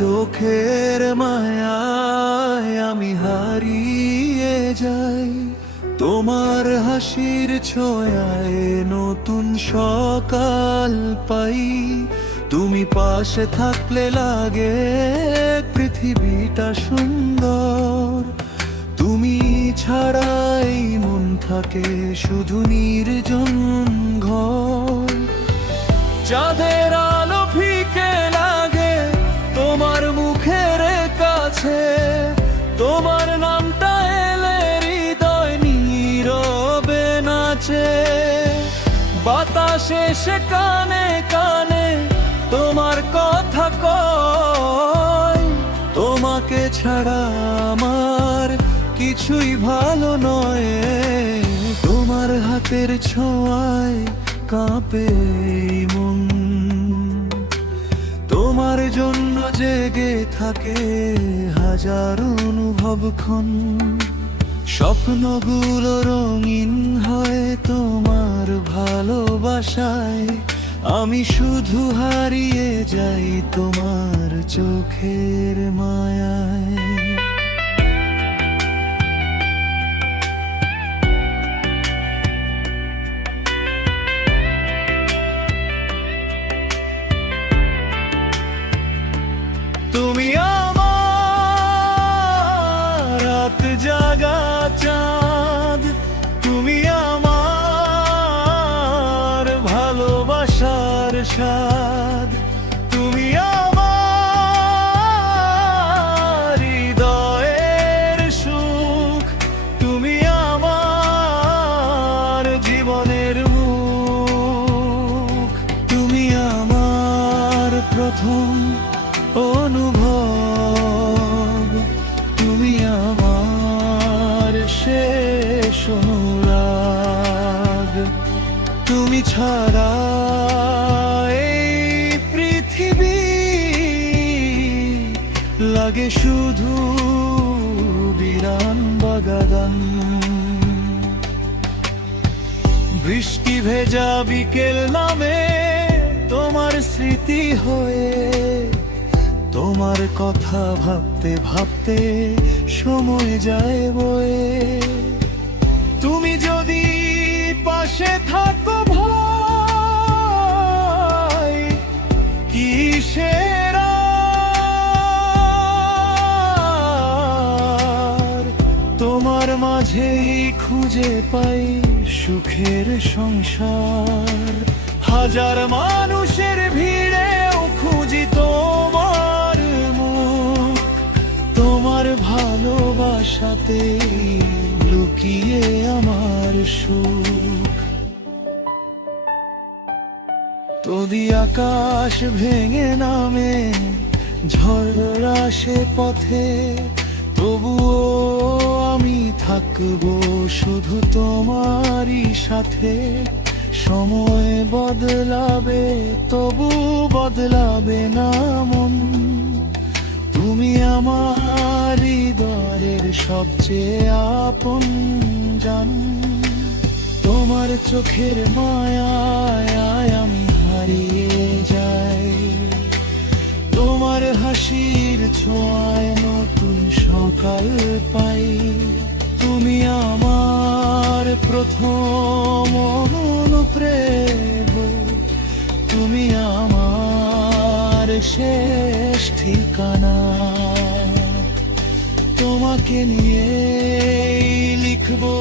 চোখের মায়ায় আমি হারিয়ে যাই, তোমার হাসির ছোঁয়ায় নতুন সকাল পাই। তুমি পাশে থাকলে লাগে পৃথিবীটা সুন্দর, তুমি ছাড়াই মন থাকে শুধু নির্জন ঘর। চাঁদের আলো ফিকে লাগে তোমার মুখের কাছে, তোমার নামটা এলে হৃদয় নীরবে নাচে। বাতাসে সে কানে কানে তোমার কথা কয়, তোমাকে ছাড়া আমার কিছুই ভালো নয়। তোমার হাতের ছোঁয়ায় কাঁপে মন, তোমার জন্য জেগে থাকে হাজার অনুভবক্ষণ। স্বপ্নগুলো রঙিন হয় তোমার ভালোবাসায়, আমি শুধু হারিয়ে যাই তোমার চোখের মায়ায়। তুমি আমার রাত জাগা চাঁদ, তুমি আমার ভালোবাসার স্বাদ, তুমি আমার হৃদয়ের সুখ, তুমি আমার জীবনের মুখ। তুমি আমার প্রথম অনুভব, তুমি আমার শেষ অনুরাগ। তুমি ছাড়া এই পৃথিবী লাগে শুধু বিরান বাগান। বৃষ্টি ভেজা বিকেল নামে তোমার স্মৃতি হয়ে, তোমার কথা ভাবতে ভাবতে সময় যায় বয়ে। তুমি যদি পাশে থাকো ভাই কিসের আর, তোমার মাঝেই খুঁজে পাই সুখের সংসার। হাজার মানুষের ভিড়েও খুঁজি তোমার মুখ, তোমার ভালোবাসাতে লুকিয়ে আমার সুখ। যদি আকাশ ভেঙে নামে ঝড় আসে পথে, তবুও আমি থাকবো শুধু তোমারই সাথে। সময় বদলাবে তবু বদলাবে না মন, তুমি আমার হৃদয়ের সবচেয়ে আপন জান। তোমার চোখের মায়ায় আমি হারিয়ে যাই, তোমার হাসির ছোঁয়ায় নতুন সকাল পাই। তুমি আমার প্রথম অনুপ্রেম, তুমি আমার শেষ ঠিকানা। তোমাকে নিয়ে লিখবো